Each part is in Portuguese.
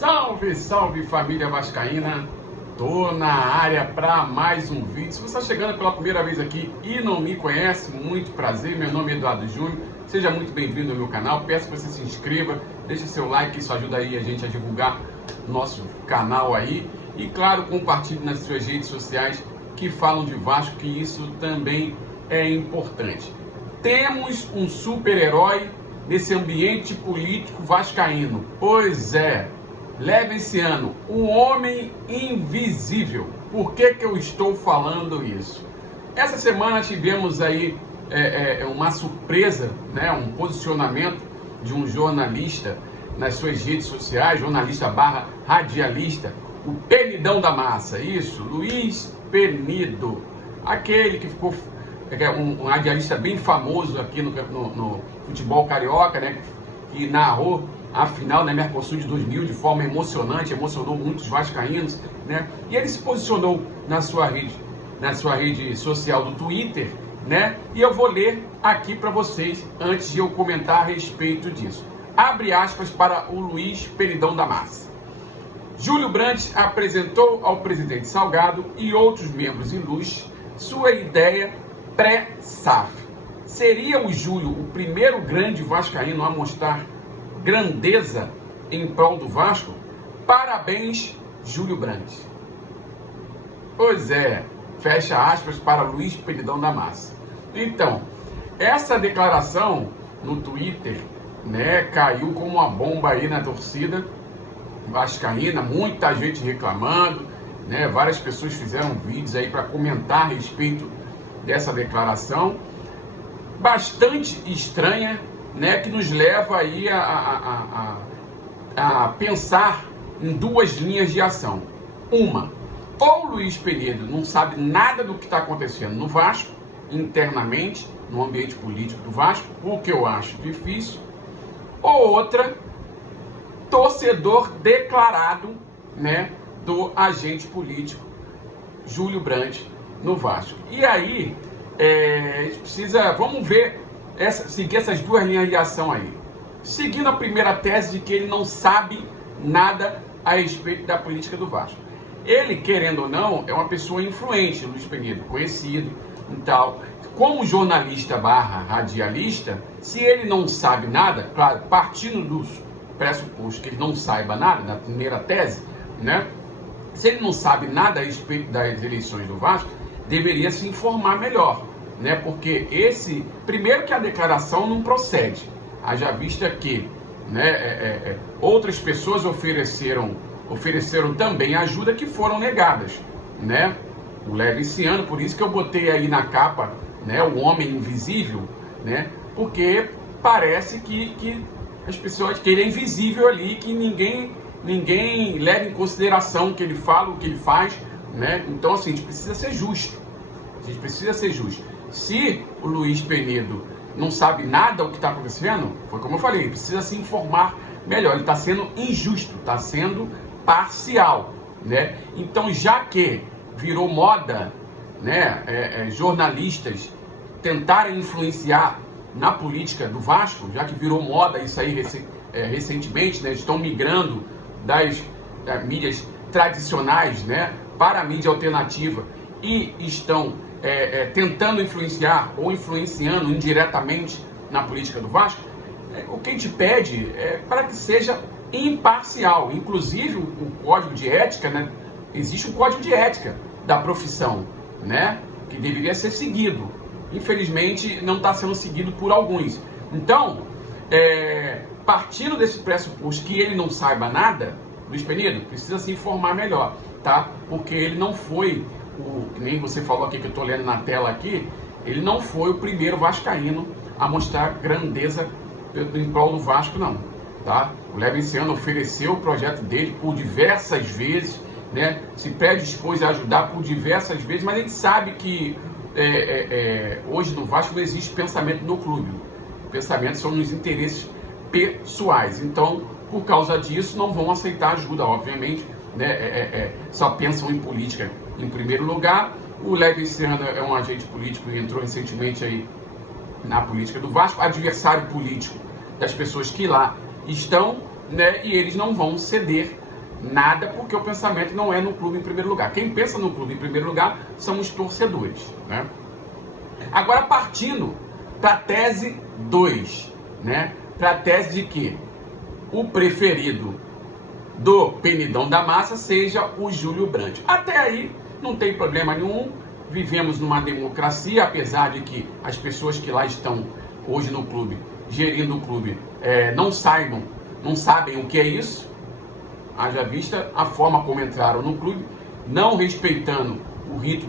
Salve, salve família vascaína, tô na área para mais um vídeo. Se você está chegando pela primeira vez aqui e não me conhece, muito prazer, meu nome é Eduardo Júnior, seja muito bem-vindo ao meu canal, peço que você se inscreva, deixe seu like, isso ajuda aí a gente a divulgar nosso canal aí e claro, compartilhe nas suas redes sociais que falam de Vasco, que isso também é importante. Temos um super-herói nesse ambiente político vascaíno, pois é. Leva esse ano, o Homem Invisível. Por que eu estou falando isso? Essa semana tivemos aí uma surpresa, né, um posicionamento de um jornalista nas suas redes sociais, jornalista barra radialista, o Penidão da Massa, isso, Luiz Penido, aquele que ficou um radialista bem famoso aqui no futebol carioca, né, que narrou a final da Mercosul de 2000 de forma emocionante, emocionou muitos vascaínos, né? E ele se posicionou na sua rede social do Twitter, né? E eu vou ler aqui para vocês antes de eu comentar a respeito disso. Abre aspas para o Luiz Penidão da Massa. Júlio Brandt apresentou ao presidente Salgado e outros membros ilustres sua ideia pré-SAF. Seria o Júlio o primeiro grande vascaíno a mostrar grandeza em prol do Vasco? Parabéns, Júlio Brandt. Pois é, fecha aspas para Luiz Penidão da Massa. Então, essa declaração no Twitter, né, caiu como uma bomba aí na torcida vascaína, muita gente reclamando, né, várias pessoas fizeram vídeos aí para comentar a respeito dessa declaração, bastante estranha, né, que nos leva aí a pensar em duas linhas de ação. Uma, ou o Luiz Penido não sabe nada do que está acontecendo no Vasco, internamente, no ambiente político do Vasco, o que eu acho difícil, ou outra, torcedor declarado, né, do agente político Júlio Brandt no Vasco. E aí, a gente precisa, vamos ver, seguir essas duas linhas de ação aí. Seguindo a primeira tese de que ele não sabe nada a respeito da política do Vasco. Ele, querendo ou não, é uma pessoa influente, Luiz Penido, conhecido e tal. Como jornalista barra radialista, se ele não sabe nada, claro, partindo do pressuposto que ele não saiba nada, na primeira tese, né? Se ele não sabe nada a respeito das eleições do Vasco, deveria se informar melhor, né? Porque primeiro que a declaração não procede, haja vista que, né, outras pessoas ofereceram também ajuda que foram negadas, né? O Leviciano, por isso que eu botei aí na capa, né, o Homem Invisível, né? Porque parece que as pessoas, que ele é invisível ali, que ninguém leva em consideração o que ele fala, o que ele faz, né? Então assim, a gente precisa ser justo. Se o Luiz Penido não sabe nada do que está acontecendo, foi como eu falei, ele precisa se informar melhor. Ele está sendo injusto, está sendo parcial, né? Então, já que virou moda, né, jornalistas tentarem influenciar na política do Vasco, já que virou moda isso aí recentemente, né, estão migrando das mídias tradicionais, né, para a mídia alternativa e estão tentando influenciar ou influenciando indiretamente na política do Vasco, o que a gente pede é para que seja imparcial. Inclusive o código de ética, né, existe um código de ética da profissão, né, que deveria ser seguido. Infelizmente não está sendo seguido por alguns. Então, partindo desse pressuposto que ele não saiba nada, Luiz Penido precisa se informar melhor, tá? Porque ele não foi que nem você falou aqui, que eu estou lendo na tela aqui, ele não foi o primeiro vascaíno a mostrar grandeza em prol do Vasco, não, tá? O Leviciano ofereceu o projeto dele por diversas vezes, né? Se predispôs a ajudar por diversas vezes, mas a gente sabe que hoje no Vasco não existe pensamento no clube. O pensamento são nos interesses pessoais. Então, por causa disso, não vão aceitar ajuda, obviamente, né? Só pensam em política em primeiro lugar. O Leviciano é um agente político e entrou recentemente aí na política do Vasco, adversário político das pessoas que lá estão, né? E eles não vão ceder nada, porque o pensamento não é no clube em primeiro lugar. Quem pensa no clube em primeiro lugar são os torcedores, né? Agora, partindo para a tese 2, né? Para a tese de que o preferido do Penidão da Massa seja o Júlio Brandt. Até aí não tem problema nenhum, vivemos numa democracia, apesar de que as pessoas que lá estão hoje no clube, gerindo o clube, não sabem o que é isso, haja vista a forma como entraram no clube, não respeitando o rito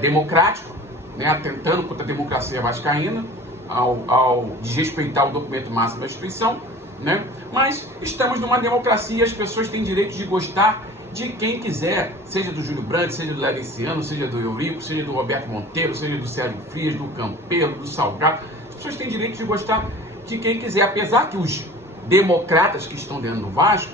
democrático, né, atentando contra a democracia vascaína, ao desrespeitar o documento máximo da instituição, né? Mas estamos numa democracia e as pessoas têm direito de gostar de quem quiser, seja do Júlio Brandt, seja do Lerenciano, seja do Eurico, seja do Roberto Monteiro, seja do Sérgio Frias, do Campelo, do Salgado. As pessoas têm direito de gostar de quem quiser, apesar que os democratas que estão dentro do Vasco,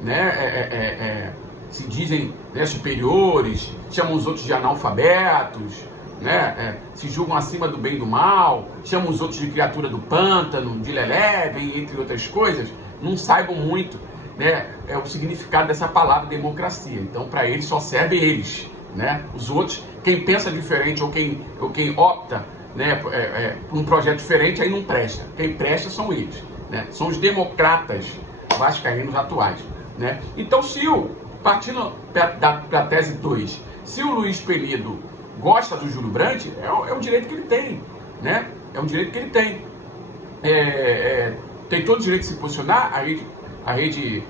né, se dizem, né, superiores, chamam os outros de analfabetos, né, se julgam acima do bem e do mal, chamam os outros de criatura do pântano, de lelé, entre outras coisas, não saibam muito, né, o significado dessa palavra democracia. Então, para eles, só serve eles, né? Os outros, quem pensa diferente ou quem opta, né, por um projeto diferente, aí não presta. Quem presta são eles, né? São os democratas vascaínos atuais, né? Então, partindo para a tese 2, se o Luiz Penido gosta do Júlio Brandt, é um direito que ele tem, né? É um direito que ele tem. Tem todo o direito de se posicionar, a rede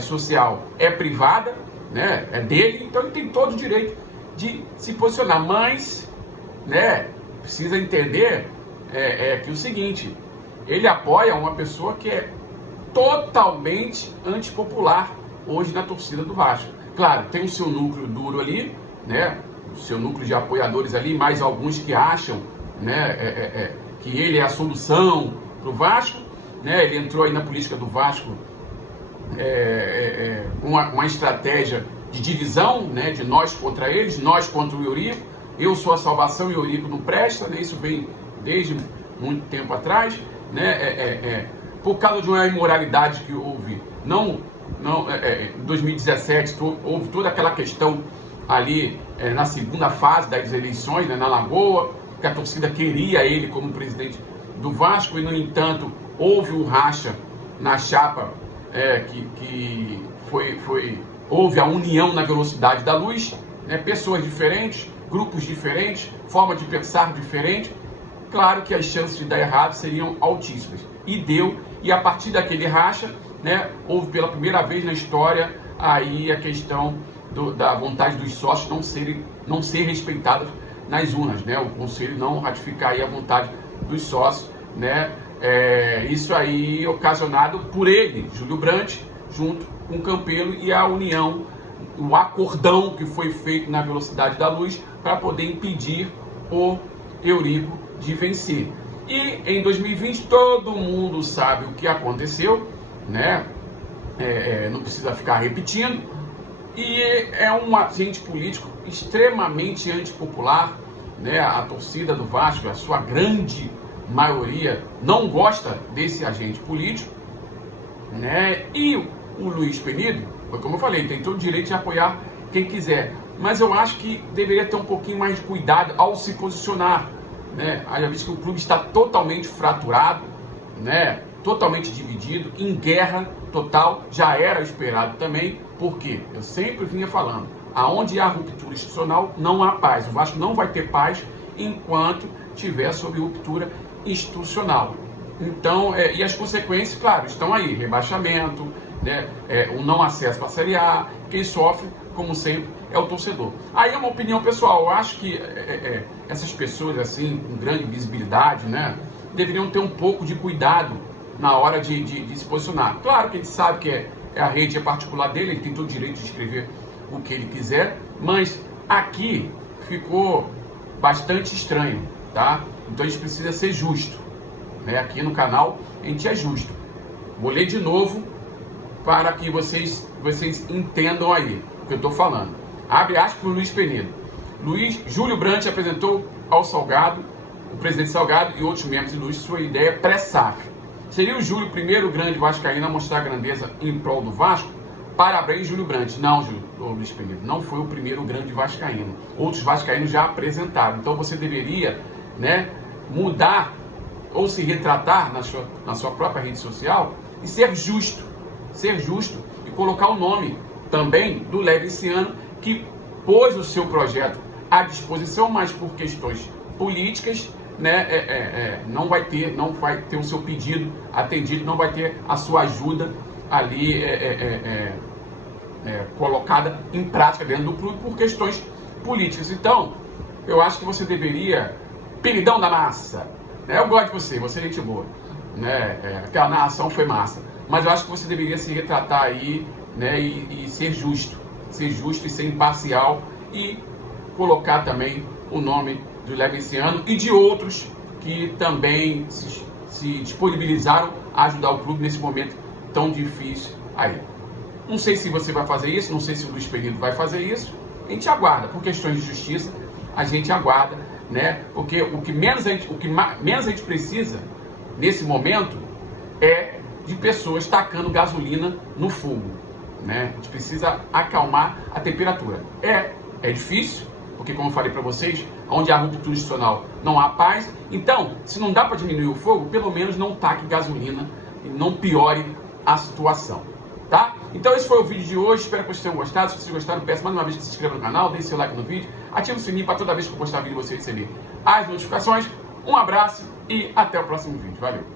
social é privada, né? É dele, então ele tem todo o direito de se posicionar, mas, né, precisa entender que o seguinte, ele apoia uma pessoa que é totalmente antipopular hoje na torcida do Vasco. Claro, tem o seu núcleo duro ali, né? O seu núcleo de apoiadores ali, mais alguns que acham, né, que ele é a solução para o Vasco, né? Ele entrou aí na política do Vasco uma estratégia de divisão, né, de nós contra eles, nós contra o Eurico, eu sou a salvação e o Eurico não presta, né? Isso vem desde muito tempo atrás, né? Por causa de uma imoralidade que houve, em 2017 houve toda aquela questão ali na segunda fase das eleições, né, na Lagoa, que a torcida queria ele como presidente do Vasco, e no entanto houve um racha na chapa, houve a união na velocidade da luz, né, pessoas diferentes, grupos diferentes, forma de pensar diferente. Claro que as chances de dar errado seriam altíssimas, e deu, e a partir daquele racha, né, houve pela primeira vez na história aí a questão da vontade dos sócios não ser respeitada nas urnas, né, o conselho não ratificar aí a vontade dos sócios, né, isso aí ocasionado por ele, Júlio Brandt, junto com o Campelo, e a união, o acordão que foi feito na velocidade da luz para poder impedir o Eurico de vencer. E em 2020 todo mundo sabe o que aconteceu, né? Não precisa ficar repetindo. E é um agente político extremamente antipopular, né? A torcida do Vasco, a sua grande maioria, não gosta desse agente político, né? E o Luiz Penido, como eu falei, tem todo o direito de apoiar quem quiser, mas eu acho que deveria ter um pouquinho mais de cuidado ao se posicionar, né? Haja visto que o clube está totalmente fraturado, né? Totalmente dividido, em guerra total, já era esperado também, porque eu sempre vinha falando, aonde há ruptura institucional, não há paz. O Vasco não vai ter paz enquanto tiver sob ruptura institucional. Então, e as consequências, claro, estão aí, rebaixamento, né? O não acesso para a Série A, quem sofre, como sempre, é o torcedor. Aí é uma opinião pessoal, eu acho que essas pessoas assim, com grande visibilidade, né, deveriam ter um pouco de cuidado na hora de se posicionar. Claro que a gente sabe que a rede é particular dele, ele tem todo o direito de escrever o que ele quiser, mas aqui ficou bastante estranho, tá? Então a gente precisa ser justo, né? Aqui no canal a gente é justo. Vou ler de novo para que vocês entendam aí o que eu estou falando. Abre aspas para o Luiz Penido. Júlio Brandt apresentou ao Salgado, o presidente Salgado e outros membros ilustres, sua ideia pré-SAF. Seria o Júlio o primeiro grande vascaíno a mostrar grandeza em prol do Vasco? Parabéns, Júlio Brandt. Não, Luiz Pereira, não foi o primeiro grande vascaíno. Outros vascaínos já apresentaram. Então você deveria, né, mudar ou se retratar na sua própria rede social e ser justo e colocar o nome também do Leve esse ano, que pôs o seu projeto à disposição, mas por questões políticas, né, não vai ter o seu pedido atendido, não vai ter a sua ajuda ali colocada em prática dentro do clube por questões políticas. Então, eu acho que você deveria, peridão da massa, né? Eu gosto de você é gente boa, né? Aquela narração foi massa, mas eu acho que você deveria se retratar aí, né, e ser justo e ser imparcial e colocar também o nome do Leve esse ano e de outros que também se disponibilizaram a ajudar o clube nesse momento tão difícil aí. Não sei se você vai fazer isso, não sei se o Luiz Pereira vai fazer isso. A gente aguarda, por questões de justiça, a gente aguarda, né? Porque o que menos a gente precisa nesse momento é de pessoas tacando gasolina no fogo, né? A gente precisa acalmar a temperatura. É difícil, porque como eu falei para vocês, onde há ruptura institucional não há paz. Então, se não dá para diminuir o fogo, pelo menos não taque gasolina e não piore a situação, tá? Então esse foi o vídeo de hoje, espero que vocês tenham gostado. Se vocês gostaram, peço mais uma vez que se inscreva no canal, deixe seu like no vídeo, ative o sininho para toda vez que eu postar vídeo você receber as notificações. Um abraço e até o próximo vídeo. Valeu!